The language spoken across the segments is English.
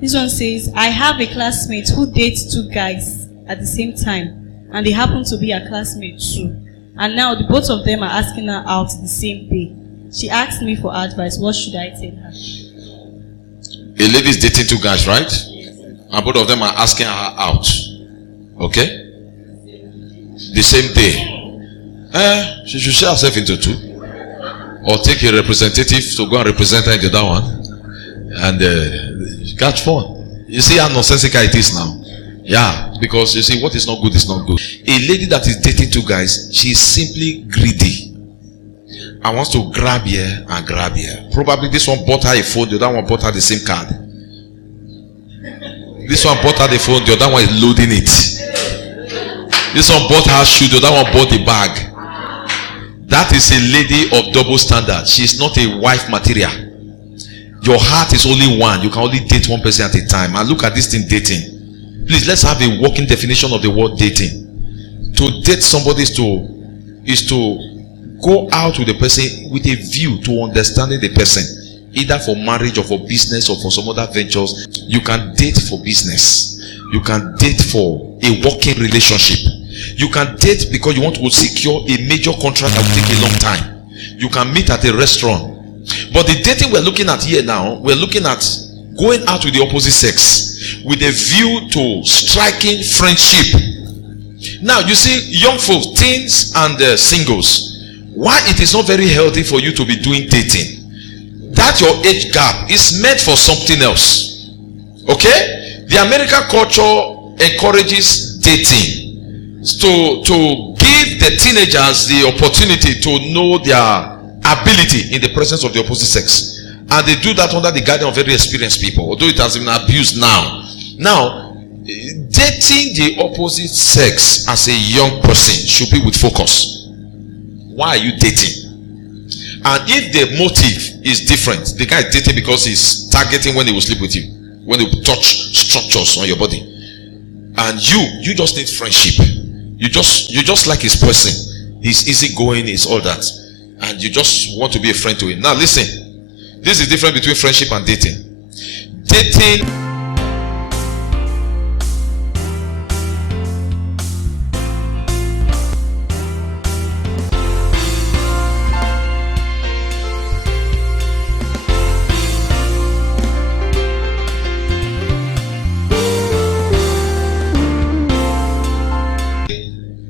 This one says, I have a classmate who dates two guys at the same time, and they happen to be her classmates too. And now the both of them are asking her out the same day. She asked me for advice. What should I tell her? A lady is dating two guys, right? And both of them are asking her out. Okay? The same day. She should share herself into two. Or take a representative to go and represent her in the other one. And catch fun. You see how nonsensical it is now? Yeah, because you see, what is not good is not good. A lady that is dating two guys, she is simply greedy. And wants to grab here and grab here. Probably this one bought her a phone, the other one bought her the SIM card. This one bought her the phone, the other one is loading it. This one bought her shoe, the other one bought the bag. That is a lady of double standard. She is not a wife material. Your heart is only one. You can only date one person at a time. And look at this thing, dating. Please, let's have a working definition of the word dating. To date somebody is to go out with the person with a view to understanding the person, either for marriage or for business or for some other ventures. You can date for business. You can date for a working relationship. You can date because you want to secure a major contract that will take a long time. You can meet at a restaurant. But the dating we're looking at here now, we're looking at going out with the opposite sex with a view to striking friendship. Now, you see, young folks, teens and singles, why it is not very healthy for you to be doing dating? That your age gap is meant for something else. Okay? The American culture encourages dating to give the teenagers the opportunity to know their ability in the presence of the opposite sex. And they do that under the guidance of very experienced people, although it has been abused now. Now, dating the opposite sex as a young person should be with focus. Why are you dating? And if the motive is different, the guy is dating because he's targeting when he will sleep with you, when he will touch structures on your body, and you just need friendship. You just like his person. He's easygoing, he's all that, and you just want to be a friend to him. Now listen, this is different between friendship and dating. Dating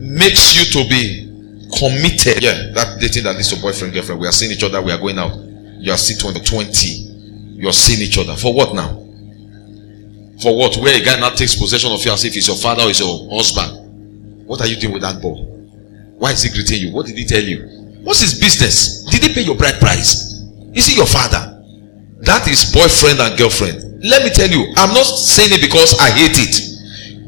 makes you to be committed. Yeah, that dating that leads to boyfriend, girlfriend. We are seeing each other, we are going out. You are still 20. You are seeing each other. For what now? For what? Where a guy now takes possession of you as if he's your father or he's your husband. What are you doing with that boy? Why is he greeting you? What did he tell you? What's his business? Did he pay your bride price? Is he your father? That is boyfriend and girlfriend. Let me tell you, I'm not saying it because I hate it.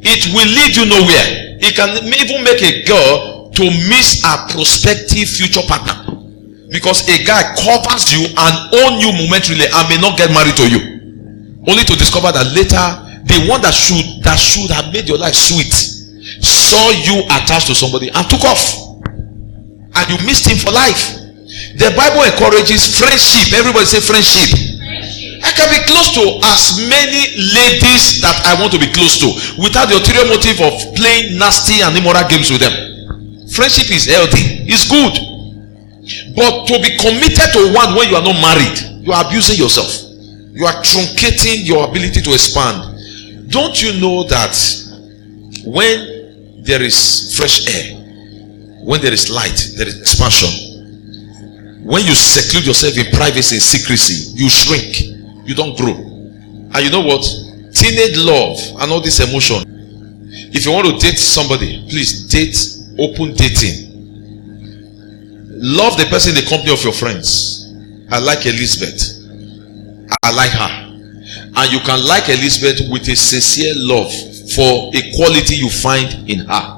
It will lead you nowhere. It can even make a girl to miss a prospective future partner, because a guy covers you and own you momentarily and may not get married to you, only to discover that later the one that should have made your life sweet saw you attached to somebody and took off, and you missed him for life. The Bible encourages friendship. Everybody say friendship. I can be close to as many ladies that I want to be close to without the ulterior motive of playing nasty and immoral games with them. Friendship is healthy, it's good. But to be committed to one when you are not married, you are abusing yourself. You are truncating your ability to expand. Don't you know that when there is fresh air, when there is light, there is expansion. When you seclude yourself in privacy and secrecy, you shrink. You don't grow. And you know what? Teenage love and all this emotion. If you want to date somebody, please date open dating. Love the person in the company of your friends. I like Elizabeth. I like her. And you can like Elizabeth with a sincere love for a quality you find in her.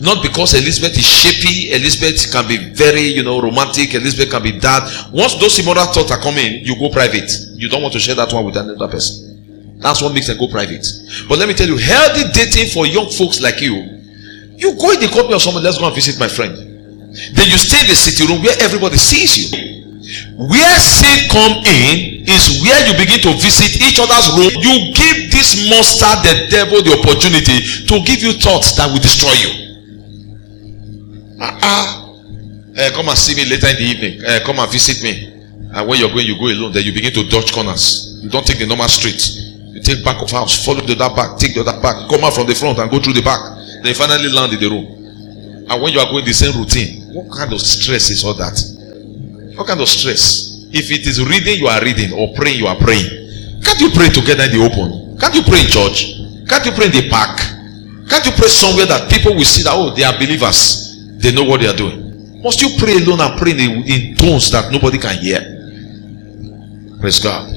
Not because Elizabeth is shapy. Elizabeth can be very, romantic. Elizabeth can be that. Once those immoral thoughts are coming, you go private. You don't want to share that one with another person. That's what makes them go private. But let me tell you, healthy dating for young folks like you go in the company of someone. Let's go and visit my friend. Then you stay in the sitting room where everybody sees you. Where sin come in is where you begin to visit each other's room. You give this monster, the devil, the opportunity to give you thoughts that will destroy you. Come and see me later in the evening. Come and visit me. And when you're going, you go alone. Then you begin to dodge corners. You don't take the normal street. You take back of house, follow the other back, take the other back, come out from the front and go through the back. Then you finally land in the room. And when you are going the same routine, what kind of stress is all that? What kind of stress? If it is reading, you are reading, or praying, you are praying. Can't you pray together in the open? Can't you pray in church? Can't you pray in the park? Can't you pray somewhere that people will see that, oh, they are believers, they know what they are doing? Must you pray alone and pray in tones that nobody can hear? Praise God.